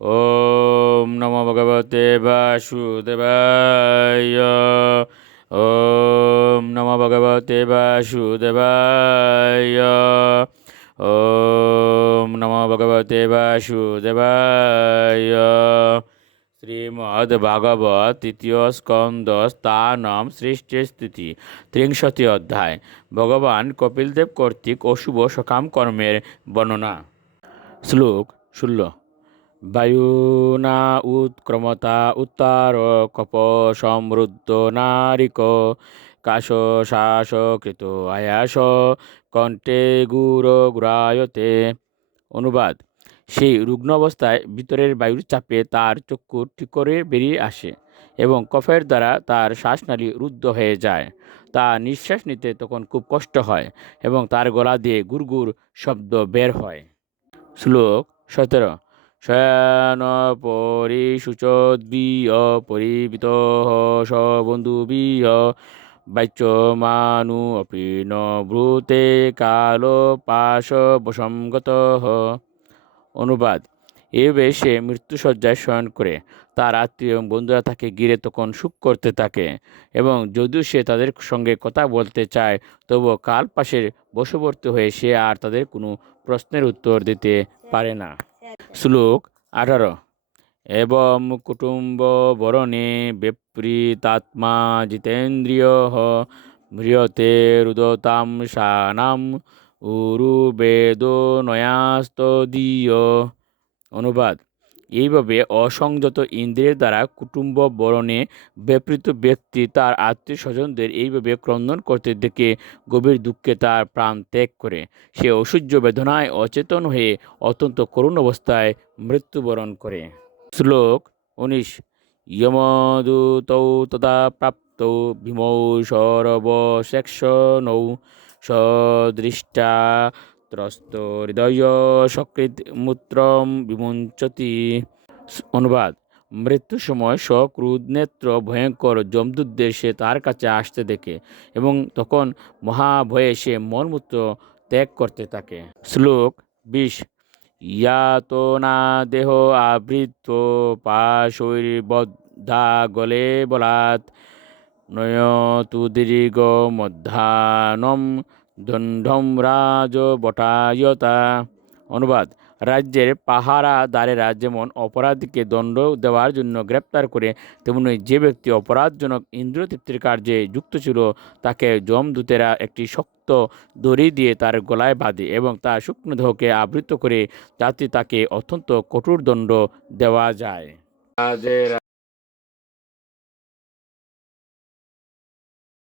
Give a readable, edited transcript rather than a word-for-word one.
ওম নমো ভগবতে বাসুদেবায়। ওম নমো ভগবতে বাসুদেবায়। ওম নমো ভগবতে বাসুদেবায়। শ্রীমদ্ভাগবত তৃতীয় স্কন্দ স্থানম সৃষ্টি স্থিতি 63 অধ্যায়। ভগবান কপিলদেব কর্তৃক অশুভ সকাম কর্মের বর্ণনা। শ্লোক 16। বায়ুনা উৎক্রমতা উত্তার কপ সমৃদ্ধ নারিক কাশ শ্বাস কৃত আয়াস কণ্ঠে গুরায়তে। অনুবাদ: সেই রুগ্ন অবস্থায় ভিতরের বায়ুর চাপে তার চক্ষু ঠিক করে বেরিয়ে আসে এবং কফের দ্বারা তার শ্বাসনালী রুদ্ধ হয়ে যায়। তা নিঃশ্বাস নিতে তখন খুব কষ্ট হয় এবং তার গলা দিয়ে গুড়গুড় শব্দ বের হয়। শ্লোক 17। শয়ন পরিশুচোদ্বিয় পরিবিত স বন্ধুবিহ বাচ্যমানু অপি ন ব্রূতে কালো পাশ বসংগত। অনুবাদ: এভাবে সে মৃত্যুশয্যায় শয়ন করে, তার আত্মীয় এবং বন্ধুরা তাকে ঘিরে তখন সুখ করতে থাকে এবং যদিও সে তাদের সঙ্গে কথা বলতে চায় তবুও কাল পাশের বশবর্তী হয়ে সে আর তাদের কোনো প্রশ্নের উত্তর দিতে পারে না। শ্লোক 18। এবং কুটুম্ব বরণে বিপরীতাত্মা জিতেন্দ্রিয় ম্রিয়তে রুদতাম সানাম উরু বেদো নয়াস্তদীয়। অনুবাদ: এইভাবে অসংযত ইন্দ্রিয়ের দ্বারা কুটুম্ব বরণে ব্যাপৃত ব্যক্তি তার আত্মীয় স্বজনদের এইভাবে ক্রন্দন করতে দেখে গভীর দুঃখে তার প্রাণ ত্যাগ করে। সে অসহ্য বেদনায় অচেতন হয়ে অত্যন্ত করুণ অবস্থায় মৃত্যুবরণ করে। শ্লোক 19। যমদূতৌ তদা প্রাপ্তৌ ভীমৌ সর্বশেক্ষণৌ সদৃষ্টা ত্রস্ত হৃদয় সকৃত মূত্রম বিমুঞ্চতি। অনুবাদ: মৃত্যুর সময় সক্রুধ নেত্র ভয়ঙ্কর যমদূতদের সে তার কাছে আসতে দেখে এবং তখন মহাভয়ে সে মলমূত্র ত্যাগ করতে থাকে। শ্লোক 20। ইয়াতনা দেহ আবৃত পাশৈর্বদ্ধা গলে বলাৎ নয়তু দীর্ঘ মধ্যাহ্নম দণ্ডম রাজবটায়তা। অনুবাদ: রাজ্যের পাহারাদারেরা যেমন অপরাধীকে দণ্ড দেওয়ার জন্য গ্রেপ্তার করে, তেমনি যে ব্যক্তি অপরাধজনক ইন্দ্রিয়তৃপ্তির কার্যে যুক্ত ছিল তাকে যমদূতেরা একটি শক্ত দড়ি দিয়ে তার গলায় বাঁধে এবং তার শুকনো দেহকে আবৃত করে, যাতে তাকে অত্যন্ত কঠোর দণ্ড দেওয়া যায়।